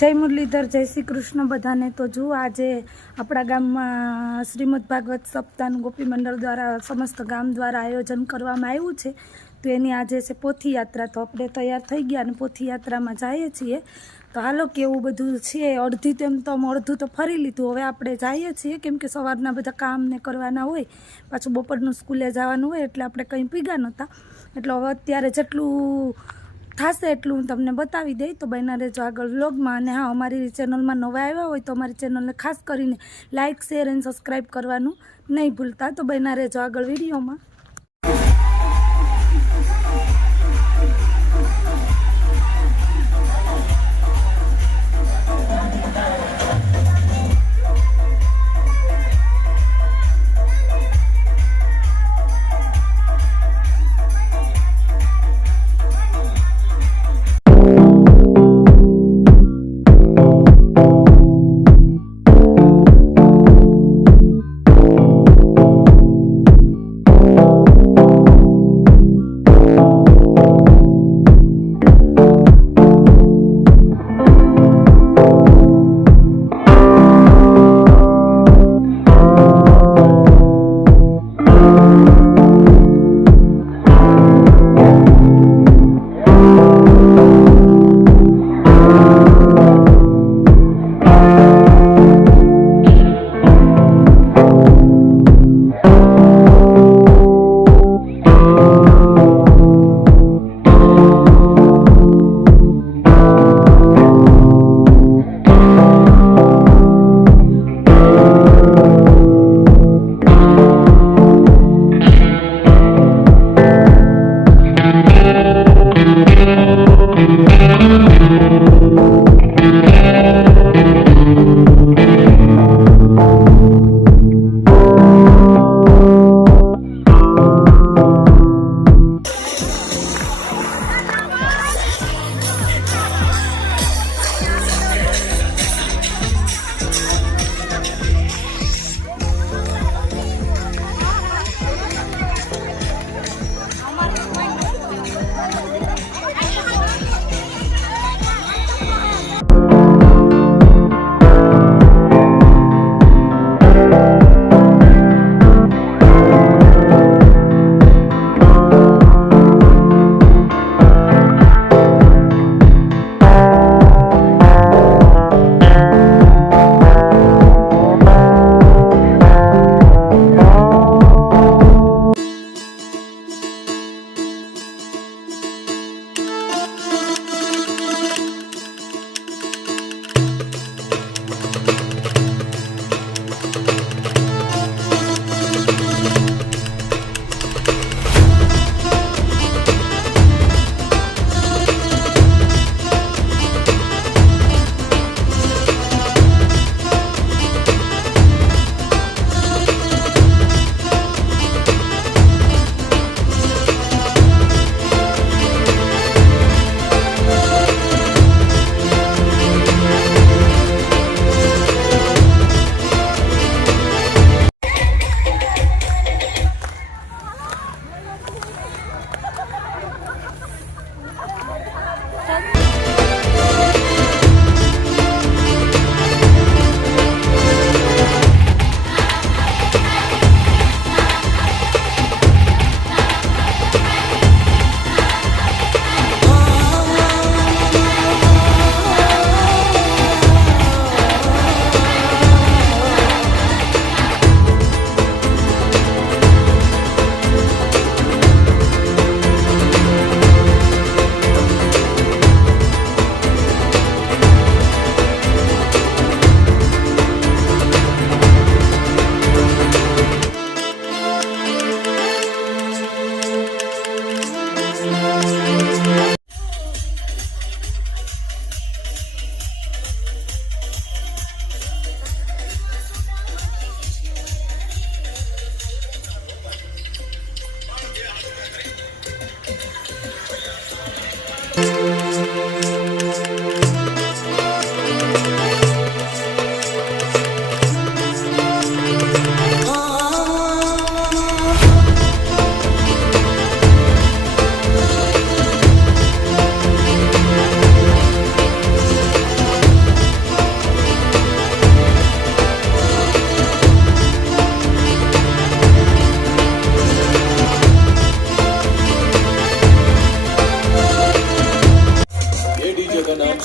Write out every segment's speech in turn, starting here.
જય મુરલીધર, જય શ્રી કૃષ્ણ બધાને। તો જો આજે આપણા ગામમાં શ્રીમદ ભાગવત સપ્તાહનું ગોપી મંડળ દ્વારા સમસ્ત ગામ દ્વારા આયોજન કરવામાં આવ્યું છે। તો એની આજે છે પોથી યાત્રા। તો આપણે તૈયાર થઈ ગયા અને પોથી યાત્રામાં જઈએ છીએ। તો હાલો કેવું બધું છે, અડધી તેમ તો અડધું તો ફરી લીધું, હવે આપણે જઈએ છીએ કેમ કે સવારના બધા કામ ને કરવાના હોય, પાછું બપોરનું સ્કૂલે જવાનું હોય એટલે આપણે કંઈ પીગા નહોતા। એટલે હવે અત્યારે જેટલું થશે એટલું હું તમને બતાવી દઈ। તો બન્યા રહેજો આગળ વ્લોગમાં। અને હા, અમારી ચેનલમાં નવા આવ્યા હોય તો અમારી ચેનલને ખાસ કરીને લાઇક, શેર અને સબસ્ક્રાઈબ કરવાનું નહીં ભૂલતા। તો બન્યા રહેજો આગળ વિડીયોમાં।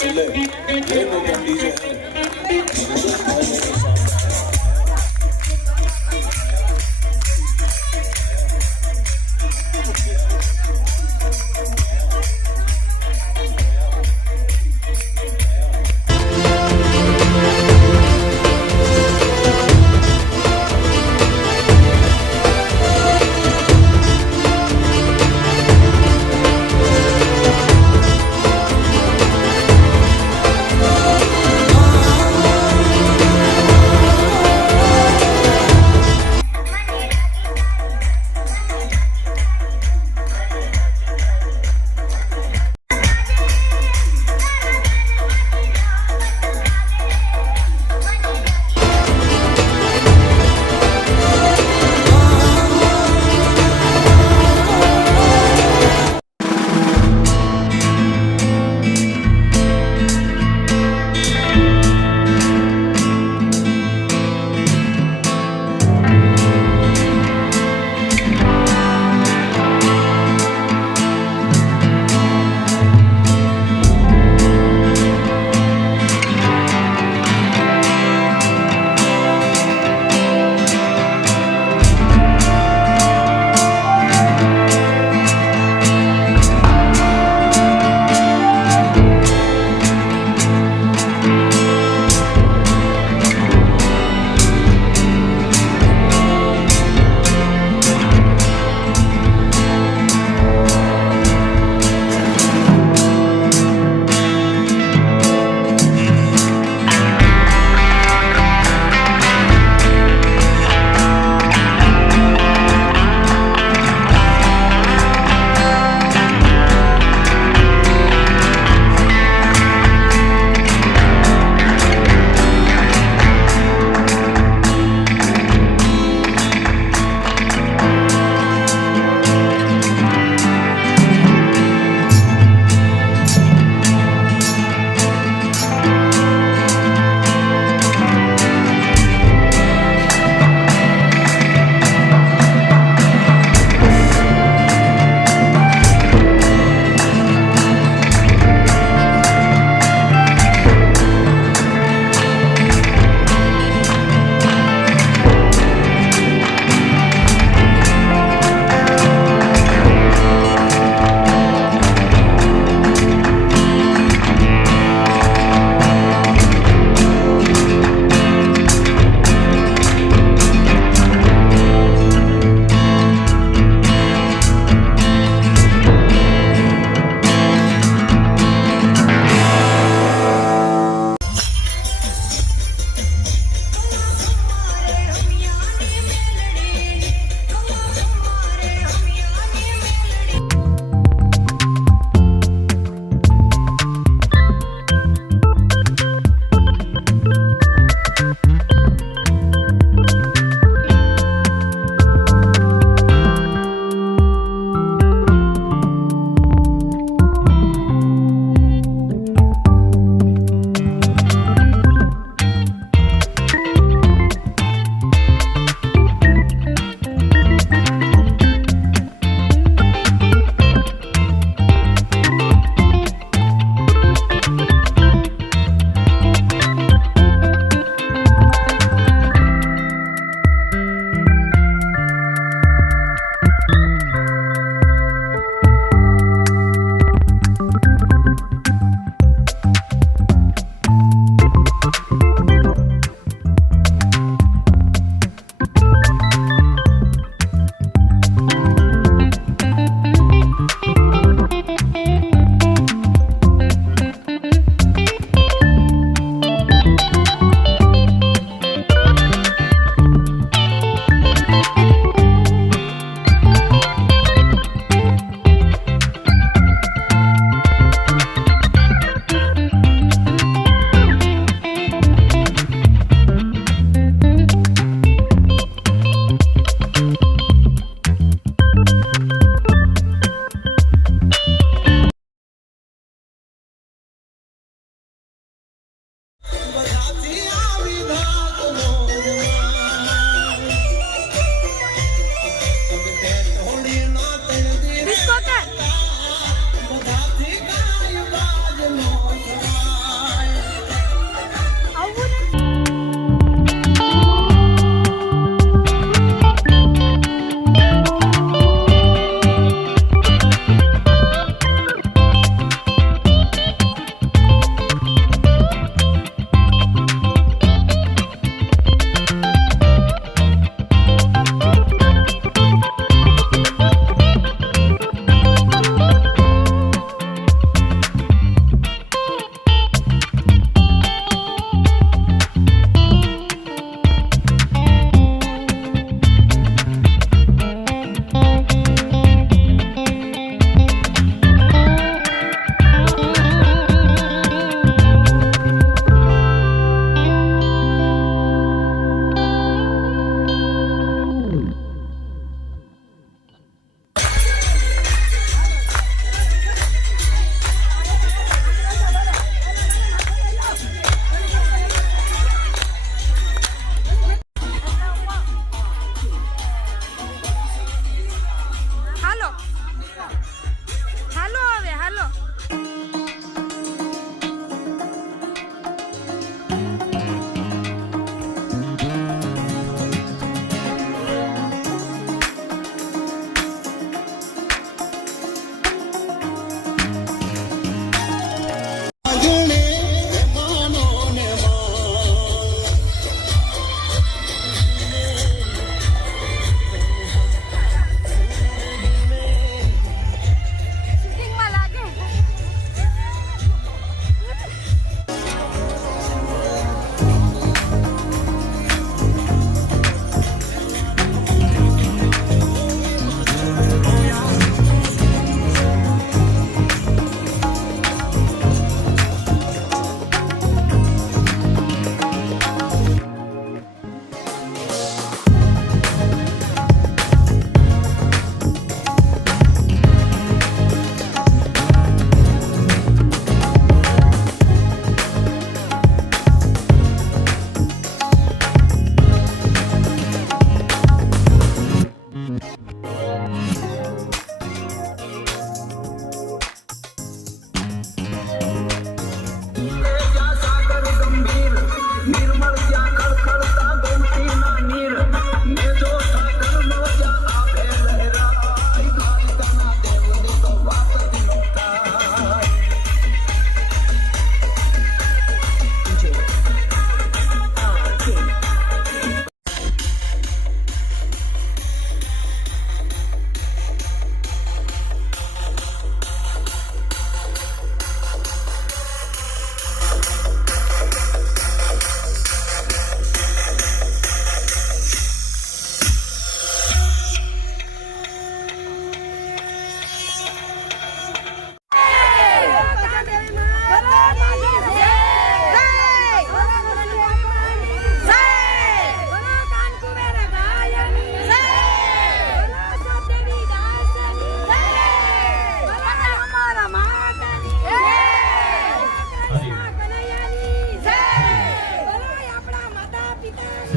चले ये वो डीजे है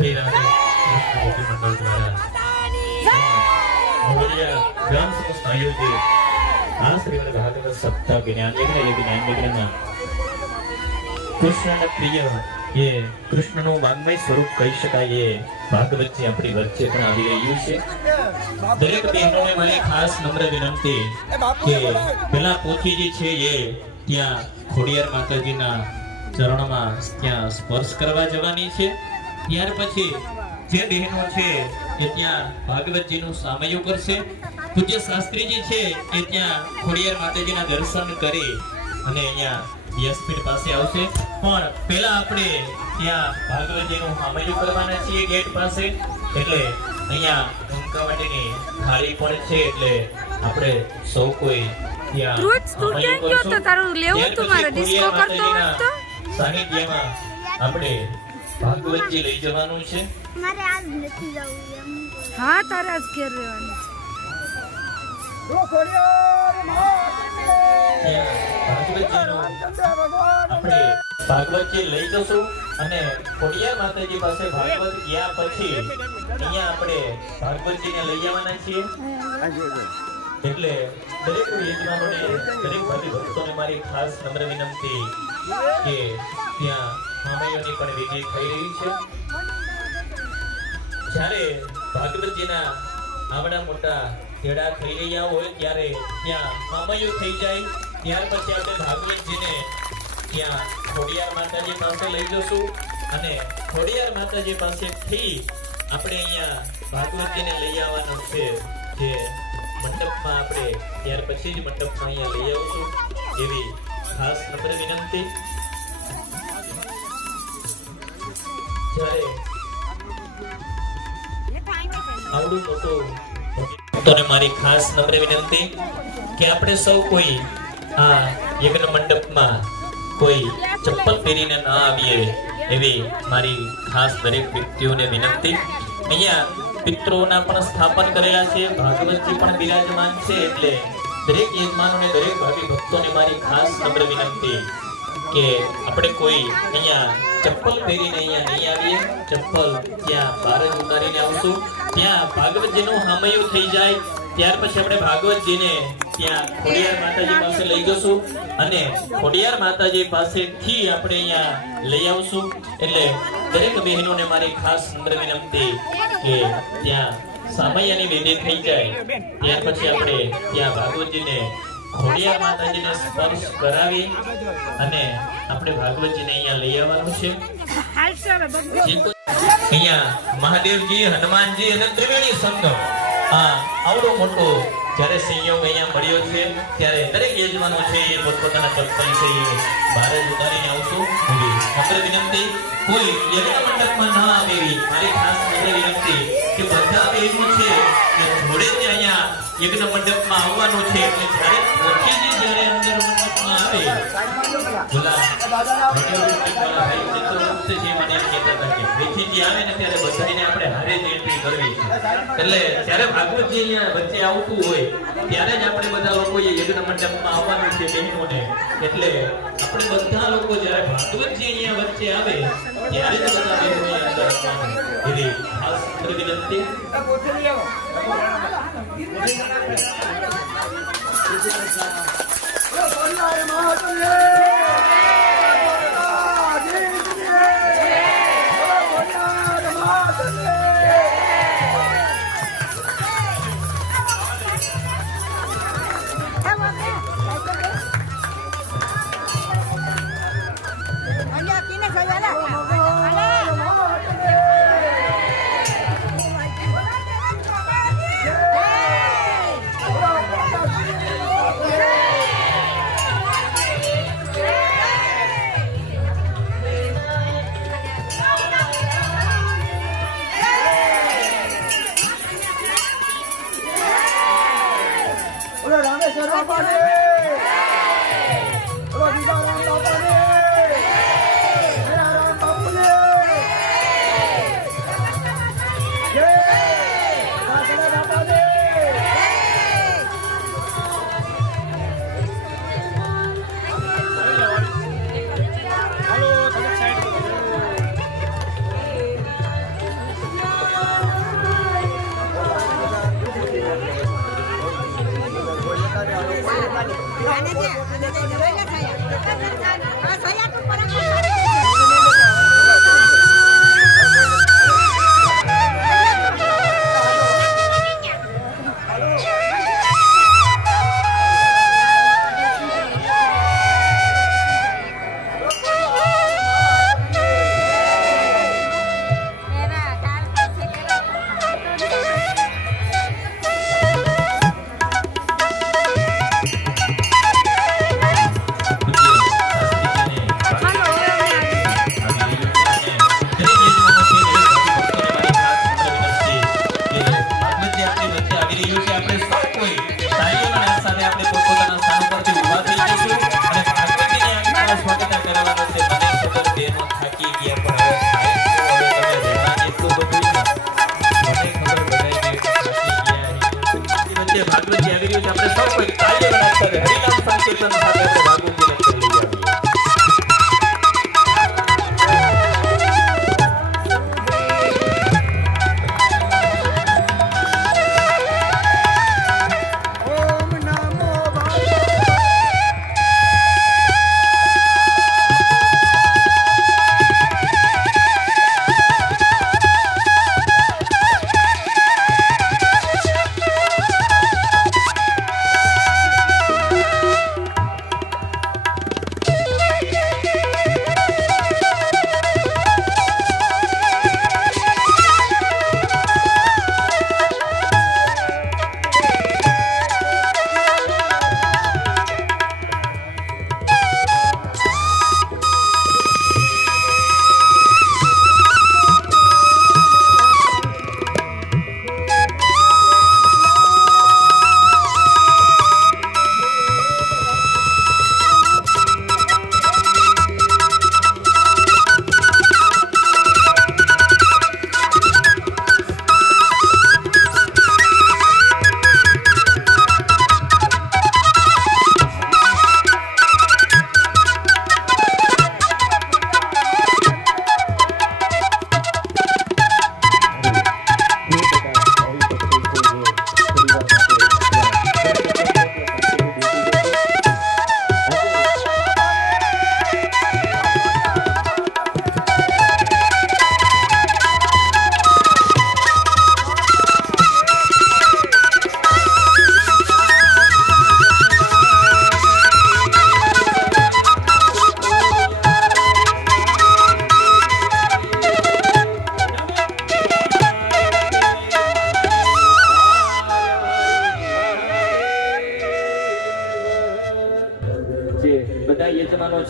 થઈ રહ્યા છે ગોપી મંડળ દ્વારા મોડિયા ગ્રામ સમસ્ત આયોજિત આ શ્રીમદ ભાગવત સપ્તાહ જ્ઞાન યજ્ઞના કૃષ્ણના પ્રિય એ કૃષ્ણનું વાંગ્મય સ્વરૂપ કહી શકાય એ ભાગવતજી આપણી વચ્ચે પણ આવી રહ્યું છે. દરેક બહેનોને મારી ખાસ નમ્ર વિનંતી કે પેલા પોથીજી છે એ ત્યાં ખોડિયાર માતાજીના ચરણમાં ત્યાં સ્પર્શ કરવા જવાની છે. ત્યાર પછી જે બહેનો છે એ ત્યાં ભાગવતજીનું સામયું કરશે. પૂજ્ય શાસ્ત્રીજી છે એ ત્યાં ખોડિયાર માતાજીના દર્શન કરી અને અહીંયા વ્યાસપીઠ પાસે આવશે. પણ પહેલા આપણે ત્યાં ભાગવતજીનું સામયું કરવાના છીએ ગેટ પાસે. એટલે અહીંયા ઊંઘવા માટેની થાળી પણ છે. એટલે આપણે સૌ કોઈ ત્યાં સામયું કરશું. ત્યાર પછી ખોડિયાર માતાજીના સાનિધ્યમાં આપણે ભાગવતજી લઈ જવાનું છે. મારે આજ નથી જવું એમ. હા, તારે આજ ઘેર રહેવાનું છે. આપણે ભાગવતજી લઈ જશું અને ખોડિયાર માતાજી પાસે ભાગવત ગયા પછી અહીંયા આપણે ભાગવતજીને લઈ આવવાના છીએ. એટલે દરેક યજમાનોને દરેક ભાવિ ભક્તોને મારી ખાસ નમ્ર વિનંતી કે ત્યાં સામયોની પણ વિધિ થઈ રહી છે. જ્યારે ભાગવતજીના આવડા મોટા તેડા થઈ રહ્યા હોય ત્યારે ત્યાં સામયું થઈ જાય. ત્યાર પછી આપણે ભાગવતજીને ત્યાં ખોડિયાર માતાજી પાસે લઈ જશું અને ખોડિયાર માતાજી પાસેથી આપણે અહીંયા ભાગવતજીને લઈ આવવાનું છે. જે મંડપમાં આપણે ત્યાર પછી જ મંડપમાં અહીંયા લઈ આવશું એવી ખાસ નમ્ર વિનંતી. જ્યારે આવડું મોટું ભક્તોને મારી ખાસ નમ્ર વિનંતી કે આપણે સૌ કોઈ આ યજ્ઞ મંડપમાં કોઈ ચપ્પલ પહેરીને ન આવીએ એવી મારી ખાસ દરેક વ્યક્તિઓને વિનંતી. અહીંયા પિતૃઓના પણ સ્થાપન કરેલા છે. ભાગવતજી પણ બિરાજમાન છે. એટલે દરેક યજમાનોને દરેક ભાવિ ભક્તોને મારી ખાસ નમ્ર વિનંતી કે આપણે કોઈ અહીંયા ચપ્પલ પહેરીને અહીંયા નહીં આવીએ. ચપ્પલ ત્યાં બહાર જ ઉતારીને આવશું. ત્યાં ભાગવતજીનું સામયું થઈ જાય ત્યાર પછી આપણે ભાગવતજીને ત્યાં ખોડિયાર માતાજી પાસે લઈ જશું અને ખોડિયાર માતાજી પાસેથી આપણે અહીંયા લઈ આવશું. એટલે દરેક બહેનોને મારી ખાસ નમ્ર વિનંતી કે ત્યાં સામૈયાની વિધિ થઈ જાય ત્યાર પછી આપણે ત્યાં ભાગવતજીને ખોડિયાર માતાજીને સ્પર્શ કરાવી અને આપણે ભાગવતજીને અહીંયા લઈ આવવાનું છે. અહીંયા મહાદેવજી, હનુમાનજી અને ત્રિવેણી સંગમ આવડો મોટો જ્યારે સંયોગ અહીંયા મળ્યો છે ત્યારે દરેક યજમાનો છે એ પોતપોતાના ચપ્પલ છે એ બહાર જ ઉતારીને આવશું. નમ્ર વિનંતી કોઈ યજ્ઞ મંડપમાં ન આવેલી મારી ખાસ નમ્ર વિનંતી કે બધા બહેનો છે કે જોડે જ અહીંયા યજ્ઞ મંડપમાં આવવાનું છે. એટલે જ્યારે પોથીજી જ્યારે અંદર મંડપમાં આવે બોલા ચિત્રગુપ્તજી મને એમ કહેતા હતા કે પોથીજી આવે ને ત્યારે બધાને આપણે હારે જ એન્ટ્રી કરવી છે. એટલે જ્યારે ભાગવતજી અહીંયા વચ્ચે આવતું હોય ત્યારે જ આપણે બધા લોકોએ યજ્ઞ મંડપમાં આવવાનું છે બહેનોને. એટલે આપણે બધા લોકો જ્યારે ભાગવતજી અહીંયા વચ્ચે આવે ત્યારે જ બધા બહેનોએ અંદર આવવાનું. એવી ખાસ વિનંતી. રામ બાપુ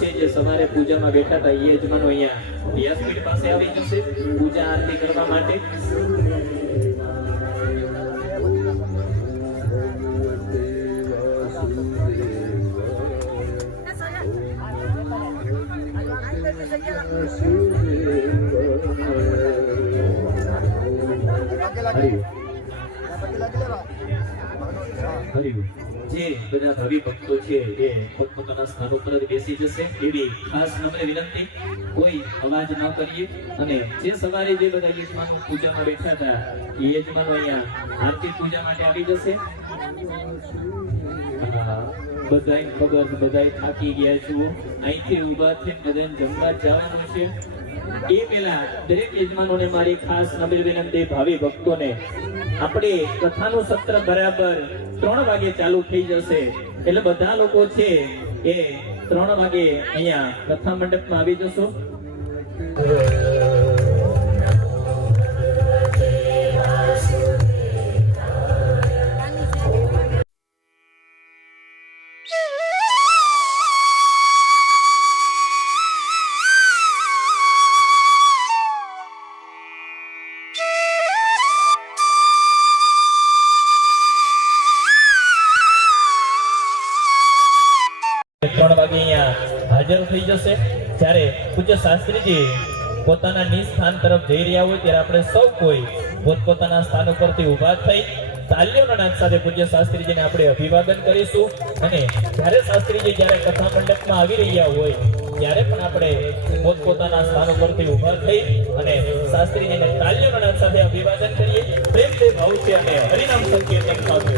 છે જે સવારે પૂજામાં બેઠા હતા એ યજમાનો અહીંયા વ્યાસપીઠ પાસે આવી જશે પૂજા આરતી કરવા માટે. હરિઓમ. જે બધા ભાવિ ભક્તો છે એ પોતપોતાના સ્થાન ઉપર જ બેસી જશે એવી ખાસ નમ્ર વિનંતી. કોઈ અવાજ ન કરીએ. અને જે સવારે જે બધા યજમાનો પૂજામાં બેઠા હતા એ યજમાનો અહીંયા આરતી પૂજા માટે આવી જશે. બધાય ખબર, બધાય થાકી ગયા છો, અહીંથી ઊભા થઈને બધાને જમવા જવાનું છે. એ પહેલા દરેક યજમાનોને મારી ખાસ નમ્ર વિનંતી, ભાવિ ભક્તોને, આપણે કથાનું સત્ર બરાબર 3 વાગે ચાલુ થઈ જશે એટલે બધા લોકો છે એ 3 વાગે અહીંયા કથા મંડપમાં આવી જશો. હાજર થઈ જશે. જ્યારે પૂજ્ય શાસ્ત્રીજી પોતાના નિસ્થાન તરફ જઈ રહ્યા હોય ત્યારે આપણે સૌ કોઈ પોતપોતાના સ્થાન ઉપરથી ઊભા થઈ તાલીઓના નાદ સાથે પૂજ્ય શાસ્ત્રીજીને આપણે અભિવાદન કરીશું. અને જ્યારે શાસ્ત્રીજી જ્યારે કથા મંડપમાં આવી રહ્યા હોય ત્યારે પણ આપણે પોતપોતાના સ્થાન ઉપરથી ઊભા થઈ અને શાસ્ત્રીજીને તાલીઓના નાદ સાથે અભિવાદન કરીએ. પ્રેમથી ભાવથી અને હરિનામ સંકીર્તન સાથે.